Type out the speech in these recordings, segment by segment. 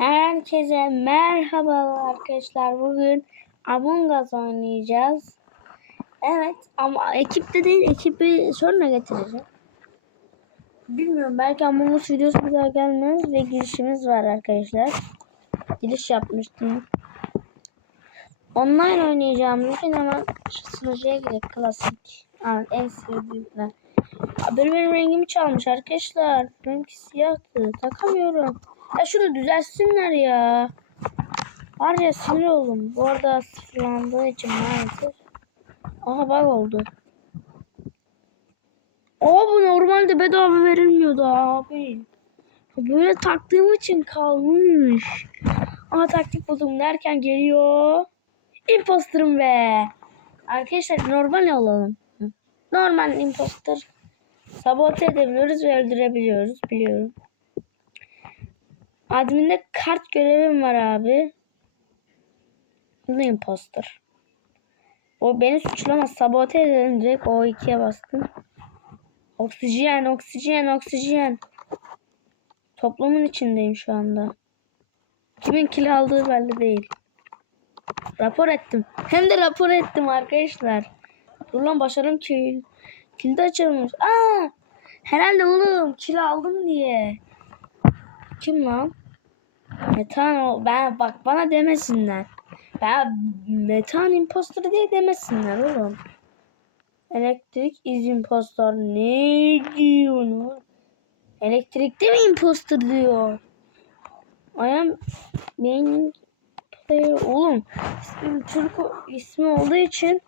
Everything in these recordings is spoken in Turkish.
Herkese merhaba arkadaşlar. Bugün Among Us oynayacağız. Evet ama ekipte değil ekibi sonra getireceğim. Bilmiyorum belki Among Us videosu daha gelmez ve girişimiz var arkadaşlar. Giriş yapmıştım. Online oynayacağım için hemen sıracıya gidelim. Klasik. Aa, en sevdiğimler. Benim, benim rengimi çalmış arkadaşlar. Benimki siyahtı. Takamıyorum. Ya şunu düzelsinler ya. Var ya sinir oldum. Bu arada sıfırlandığı için maalesef. Aha bug oldu. Aa bu normalde bedava verilmiyordu abi. Böyle taktığım için kalmış. Aha taktik buldum derken geliyor. Imposter'ım be. Arkadaşlar normal olalım. Normal imposter. Sabote edebiliyoruz ve öldürebiliyoruz biliyorum. Adminde kart görevim var abi. Bu da imposter. O beni suçlamaz. Sabote edelim direkt o ikiye bastım. Oksijen, oksijen, oksijen. Toplumun içindeyim şu anda. Kimin kill aldığı belli değil. Rapor ettim. Hem de rapor ettim arkadaşlar. Dur lan başarım kill. Kill de açılmış. Aa! Herhalde oğlum kill aldım diye. Kim lan? Metan. Ben bak bana demesinler. Ben metan imposter diye demesinler oğlum. Elektrik iz impostor. Ne diyor lan? Elektrikte mi imposter diyor? I am benim player. Oğlum ismim Türk ismi olduğu için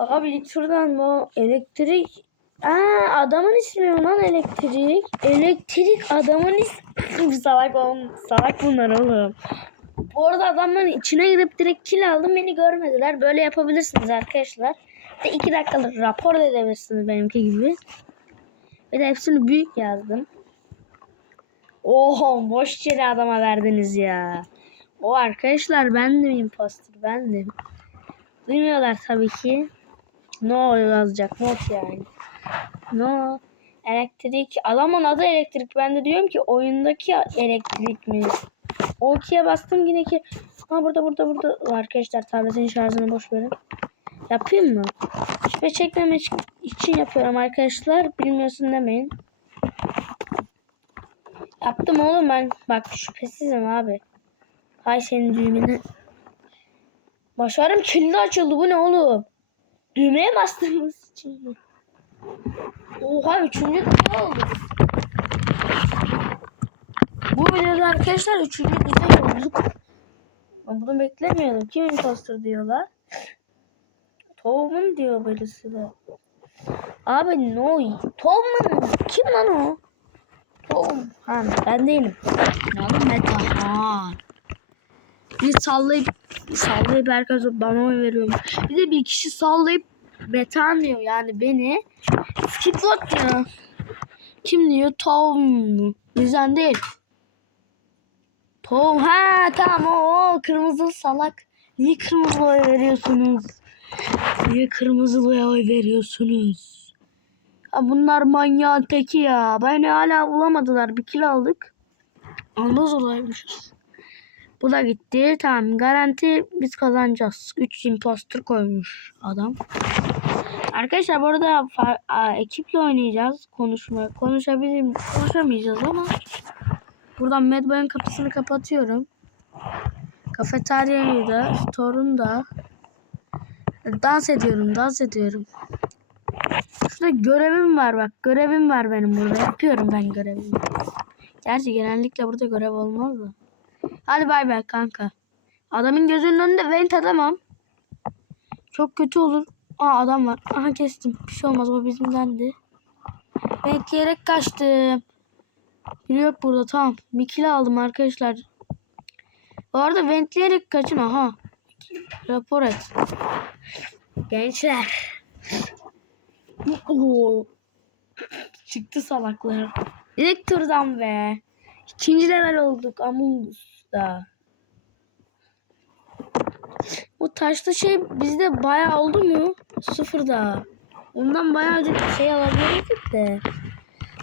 Abi şuradan bu elektrik Aa adamın ismi mi lan elektrik. Elektrik adamın ismi. salak oğlum. Salak bunlar oğlum. Bu arada adamların içine girip direkt kill aldım. Beni görmediler. Böyle yapabilirsiniz arkadaşlar. Ve iki dakikalık rapor edebilirsiniz benimki gibi. Ve de hepsini büyük yazdım. Oho boş yere adama verdiniz ya. O arkadaşlar bendim imposter bendim. Duymuyorlar tabii ki. No yazacak not yani. No. Elektrik. Adamın adı elektrik. Ben de diyorum ki oyundaki elektrik mi? O ikiye bastım yine ki. Ha burada burada burada. Arkadaşlar tabletin şarjını boş verin. Yapayım mı? Şüphe çekmemek için yapıyorum arkadaşlar. Bilmiyorsun demeyin. Yaptım oğlum ben. Bak şüphesizim abi. Hay senin düğmeni. Başarım kilidi açıldı. Bu ne oğlum? Düğmeye bastığımız için mi? Oha üçüncü kıta oldu. Bu videoda arkadaşlar üçüncü kıta olduk. Bunu beklemiyordum. Kim imposter diyorlar. Tohum'un diyor birisi de. Abi no. Tohum'un kim lan o? Tohum. Ha ben değilim. Lan Meta. Ha. Bir sallayıp sallayıp herkes bana oy veriyor. Bir de bir kişi sallayıp Metan diyor yani beni. Skipbot diyor. Kim diyor? Tom. Bizden değil. Tom. Ha tamam o kırmızı salak. Niye kırmızı oy veriyorsunuz? Niye kırmızı oy veriyorsunuz? Ha, bunlar manyağın teki ya. Beni hala bulamadılar. Bir kilo aldık. Almaz olaymışız. Bu da gitti. Tamam garanti biz kazanacağız. 3 imposter koymuş adam. Arkadaşlar bu arada a, ekiple oynayacağız. Konuşma konuşabilirim. Konuşamayacağız ama buradan Medbay'ın kapısını kapatıyorum. Kafeteryayı da, store'un da dans ediyorum, dans ediyorum. Şurada görevim var bak. Görevim var benim burada. Yapıyorum ben görevimi. Gerçi genellikle burada görev olmaz da. Hadi bay bay kanka. Adamın gözünün önünde vent atamam. Çok kötü olur. Aa adam var. Aha kestim. Bir şey olmaz o bizimdendi. Bekleyerek kaçtım. Biri yok burada tamam. Bir kilo aldım arkadaşlar. Bu arada ventleyerek kaçın aha. Rapor et. Gençler. Oo. Çıktı salaklar. İlk turdan be. İkinci level olduk Among Us'da. Bu taşlı şey bizde bayağı oldu mu? Sıfırda. Ondan bayağı bir şey alabilirdik de.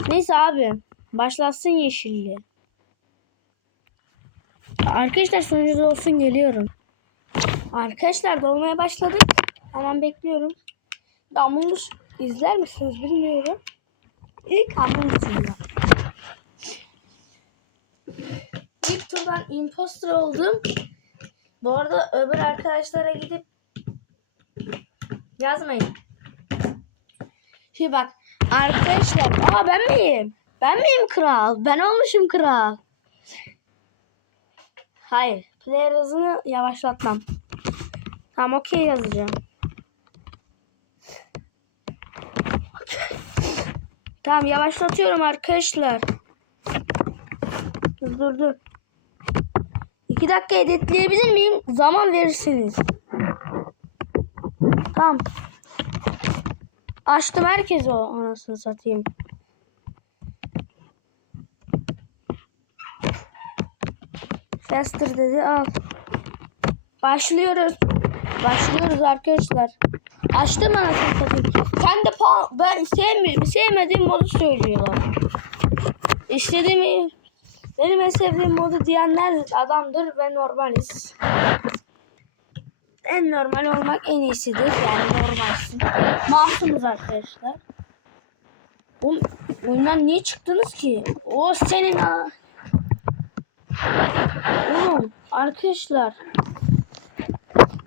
Neyse abi. Başlasın yeşilli. Arkadaşlar sonucu da olsun geliyorum. Arkadaşlar dolmaya başladık. Hemen bekliyorum. Damlus izler misiniz bilmiyorum. İlk Among Us'umda. İlk turdan imposter oldum. Bu arada öbür arkadaşlara gidip yazmayın. Şimdi bak arkadaşlar. Aa ben miyim? Ben miyim kral? Ben olmuşum kral. Hayır. Player hızını yavaşlatmam. Tamam okey yazacağım. Tamam yavaşlatıyorum arkadaşlar. Dur dur dur. İki dakika editleyebilir miyim? Zaman verirsiniz. Tamam. Açtım herkes o anasını satayım. Faster dedi al. Başlıyoruz. Başlıyoruz arkadaşlar. Açtım anasını satayım. Kendi ben sevmiyorum. Sevmediğim modu söylüyorlar. İstediğimi benim en sevdiğim modu diyenler adamdır ve normaliz. En normal olmak en iyisidir. Yani normalsin. Masumuz arkadaşlar. Oğlum, oyundan niye çıktınız ki? O senin ha. Oğlum arkadaşlar.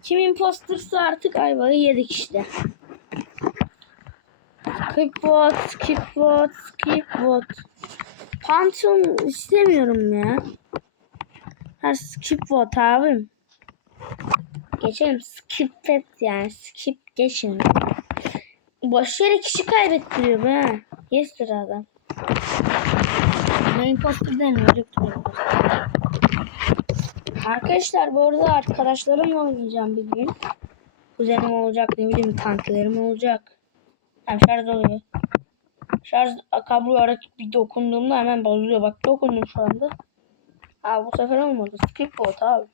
Kim impostersa artık ayvayı yedik işte. Skip bot, skip bot, skip bot. Phantom istemiyorum ya. Ha skip bot abim. Geçelim skip et yani skip geçin. Boş yere kişi kaybettiriyor be. Yes imposter demiyor. yoktur imposter. Arkadaşlar bu arada arkadaşlarımla oynayacağım bir gün. Kuzenim olacak ne bileyim kankilerim olacak. Hem şarj oluyor. Şarj kabloya bir dokunduğumda hemen bozuyor. Bak dokundum şu anda. Abi bu sefer olmadı. Skip bot abi.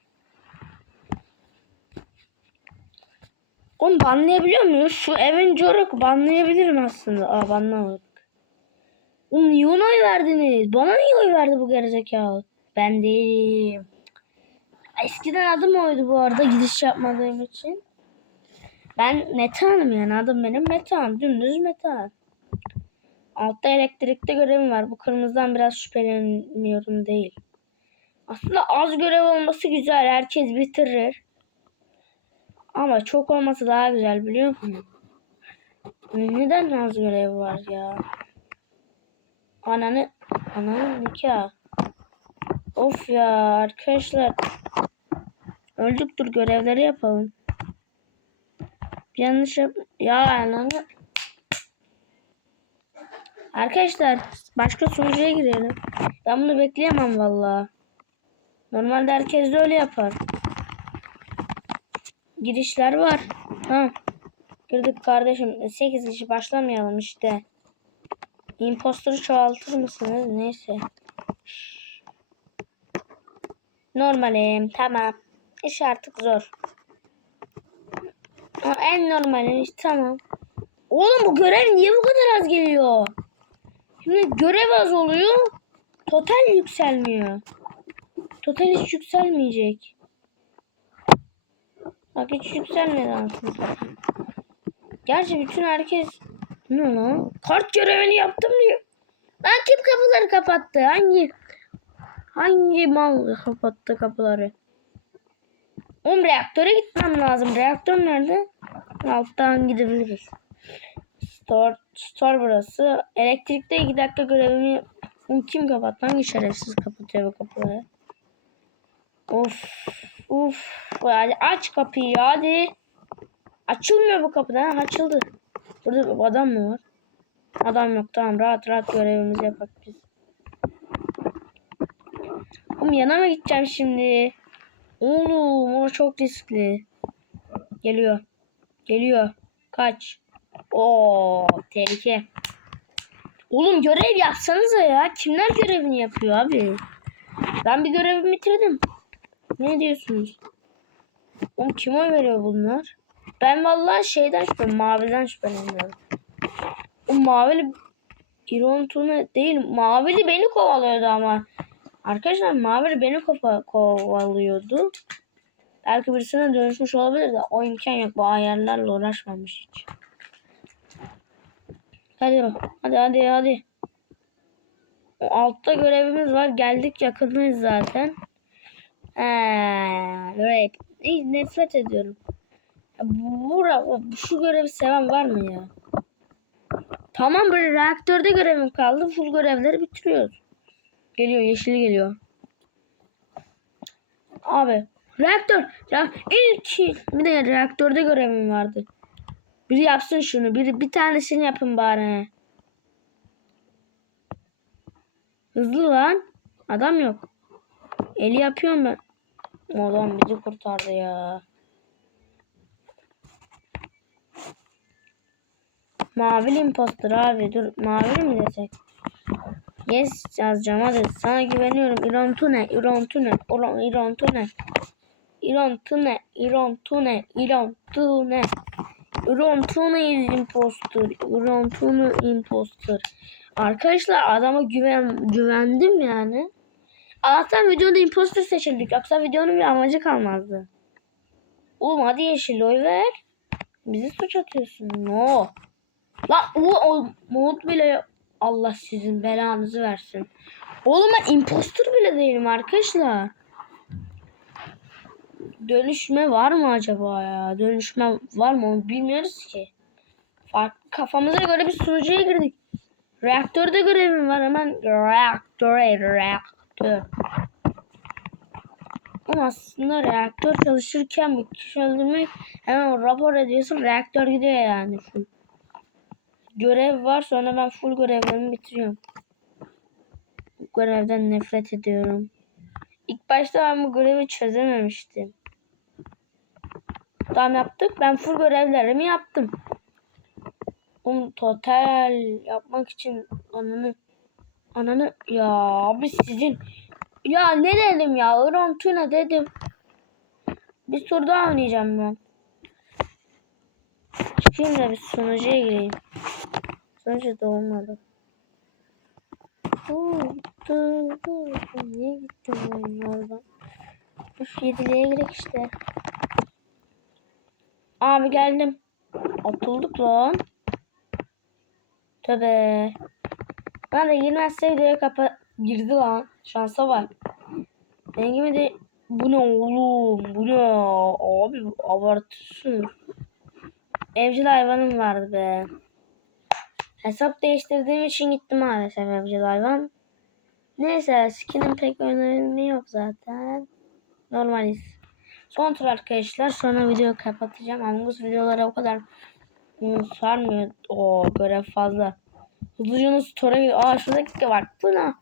Onu banlayabiliyor muyuz? Şu Avenger'ı banlayabilirim aslında. Aa banlamadık. Oğlum niye ona oy verdiniz? Bana niye oy verdi bu gerizekalı? Ben değilim. Eskiden adım oydu bu arada gidiş yapmadığım için. Ben Metehan'ım yani adım benim Metehan. Dümdüz Metehan. Altta elektrikte görevim var. Bu kırmızıdan biraz şüpheleniyorum değil. Aslında az görev olması güzel. Herkes bitirir. Ama çok olması daha güzel biliyor musun? Neden az görev var ya? Ananı, ananın nikah. Of ya arkadaşlar. Öldük dur görevleri yapalım. Yanlış yap... Ya ananı. Arkadaşlar başka sunucuya girelim. Ben bunu bekleyemem valla. Normalde herkes de öyle yapar. Girişler var. Ha. Girdik kardeşim. 8 kişi başlamayalım işte. Imposter'ı çoğaltır mısınız? Neyse. Normalim. Tamam. İş artık zor. En normali iş tamam. Oğlum bu görev niye bu kadar az geliyor? Şimdi görev az oluyor. Total yükselmiyor. Total hiç yükselmeyecek. Bak hiç yükselmedi aslında. Gerçi bütün herkes ne lan? Kart görevini yaptım diyor. Lan kim kapıları kapattı? Hangi hangi mal kapattı kapıları? Oğlum reaktöre gitmem lazım. Reaktör nerede? Alttan gidebiliriz. Store, store burası. Elektrikte 2 dakika görevimi kim kapattı? Hangi şerefsiz kapatıyor bu kapıları? Of. Uf. Hadi aç kapıyı hadi. Açılmıyor bu kapı. Ha, açıldı. Burada bir adam mı var? Adam yok tamam rahat rahat görevimizi yapak biz. Oğlum yana mı gideceğim şimdi? Oğlum o çok riskli. Geliyor. Geliyor. Kaç. Oo tehlike. Oğlum görev yapsanıza ya. Kimler görevini yapıyor abi? Ben bir görevi bitirdim. Ne diyorsunuz? Oğlum kim oy veriyor bunlar? Ben vallahi şeyden şüpheleniyorum. Maviden şüpheleniyorum. O mavili İron Tuna değil. Mavili beni kovalıyordu ama. Arkadaşlar mavi beni kopa kovalıyordu. Belki birisine dönüşmüş olabilir de o imkan yok. Bu ayarlarla uğraşmamış hiç. Hadi hadi hadi hadi. O altta görevimiz var. Geldik yakındayız zaten. Evet. Nefret ediyorum. Bura, şu görevi seven var mı ya? Tamam böyle reaktörde görevim kaldı. Full görevleri bitiriyoruz. Geliyor yeşili geliyor. Abi reaktör ya ilk bir de reaktörde görevim vardı. Biri yapsın şunu. Biri bir tanesini yapın bari. Hızlı lan. Adam yok. Eli yapıyorum ben. Adam bizi kurtardı ya. Mavili imposter abi. Dur mavili mi desek? Yes yazacağım hadi. Sana güveniyorum. İron Tune. İron Tune. İron, İron Tune. İron Tune. İron Tune. İron Tune. İron Tune is imposter. İron Tune imposter. Arkadaşlar adama güven, güvendim yani. Allah'tan videoda imposter seçildik. Yoksa videonun bir amacı kalmazdı. Oğlum hadi yeşil oy ver. Bizi suç atıyorsun. No. Lan o, o mod bile Allah sizin belanızı versin. Oğlum ben imposter bile değilim arkadaşlar. Dönüşme var mı acaba ya? Dönüşme var mı onu bilmiyoruz ki. Farklı kafamıza göre bir sunucuya girdik. Reaktörde görevim var hemen reaktöre reaktör. Ama aslında reaktör çalışırken bir kişi öldürmek hemen rapor ediyorsun reaktör gidiyor yani full. Görev var sonra ben full görevlerimi bitiriyorum. Bu görevden nefret ediyorum. İlk başta ben bu görevi çözememiştim. Tamam yaptık. Ben full görevlerimi yaptım. Oğlum total yapmak için ananı ananı ya abi sizin ya ne dedim ya Iron Tuna dedim. Bir tur daha oynayacağım ben. Çıkayım da bir sunucuya gireyim. Sunucu da olmadı. Niye gittim ben oradan? Üf yediliğe girek işte. Abi geldim. Atıldık lan. Tabi. Ben de girmezse videoya kapa girdi lan. Şansa bak. Gibi de bu ne oğlum? Bu ne? Abi abartıyorsun. Evcil hayvanım vardı be. Hesap değiştirdiğim için gittim maalesef evcil hayvan. Neyse skinin pek önemi yok zaten. Normaliz. Son tur arkadaşlar. Sonra video kapatacağım. Ama bu videolara o kadar sarmıyor. O görev fazla. Hızlıca store'a gidiyor. Aa şuradaki var. Bu ne?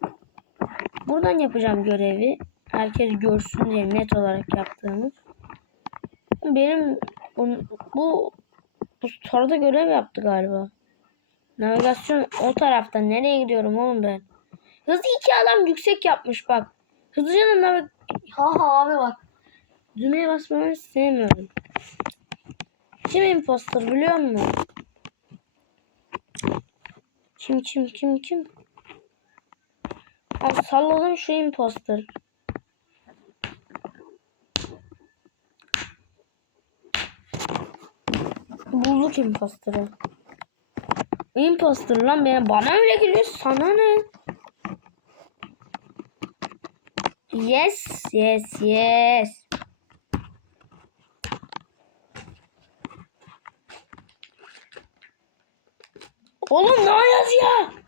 Buradan yapacağım görevi. Herkes görsün diye net olarak yaptığımız. Benim bu, bu, bu store'da görev yaptı galiba. Navigasyon o tarafta. Nereye gidiyorum oğlum ben? Hızlı iki adam yüksek yapmış bak. Hızlıca navig... Ha ha abi bak. Düğmeye basmayı sevmiyorum. Kim imposter biliyor musun? Kim kim kim kim? Abi salladım şu imposter. Bulduk imposter'ı. Imposter lan benim bana öyle geliyor sana ne? Yes, yes, yes. Oğlum ne yazıyor?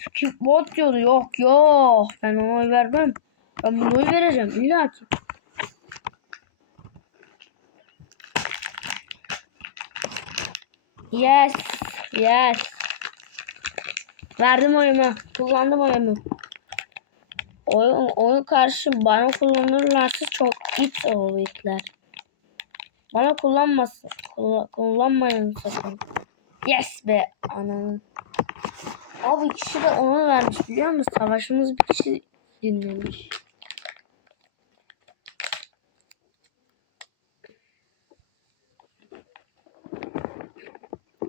Skip bot diyordu. Yok yok. Ben ona oy vermem. Ben bunu oy vereceğim. İlla ki. Yes. Yes. Verdim oyumu. Kullandım oyumu. Oyun, oyun karşı bana kullanırlarsa çok it olur itler. Bana kullanmasın. Kulla- kullanmayın sakın. Yes be ananın. Abi kişi de onu vermiş biliyor musun? Savaşımız bir kişi dinlemiş.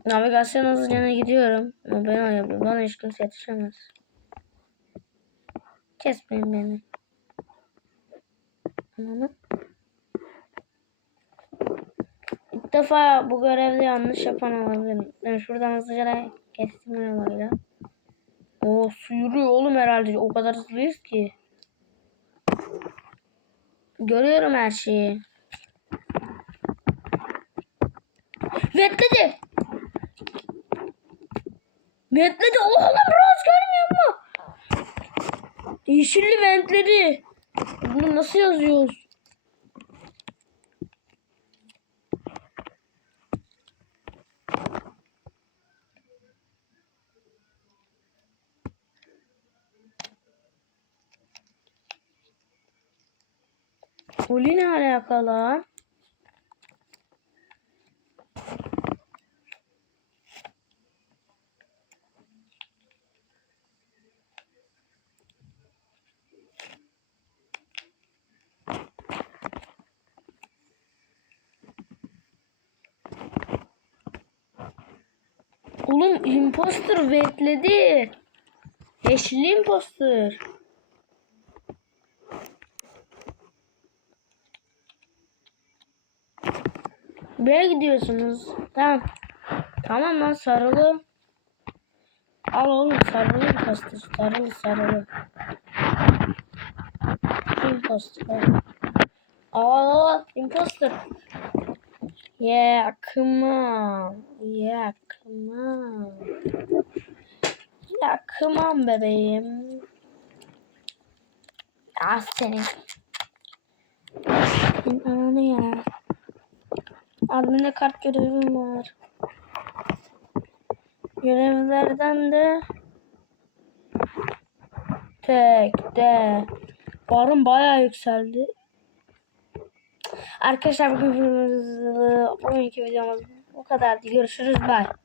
Navigasyon hızlıca gidiyorum. Ama ben yapıyorum. Bana hiç kimse yetişemez. kesmeyin beni. Ananı. İlk defa bu görevde yanlış yapan olabilirim. Ben şuradan hızlıca kestim arabayla. O su yürüyor oğlum herhalde. O kadar hızlıyız ki. Görüyorum her şeyi. Vetledi. Ventledi. Oğlum Roz görmüyor mu? Yeşilli ventledi. Bunu nasıl yazıyoruz? Oli ne alakalı? Oğlum imposter bekledi. Yeşilli imposter. Buraya gidiyorsunuz. Tamam. Tamam lan sarılı. Al oğlum sarılı imposter. Sarılı sarılı. Imposter. Al imposter. Yeah, come on. Yeah, come on. Yeah, come on bebeğim. Ah senin. Senin ananı ya. Adminde kart görevim var. Görevlerden de tek de barım bayağı yükseldi. Arkadaşlar bugün videomuz, bugünkü videomuz bu kadardı. Görüşürüz. Bye.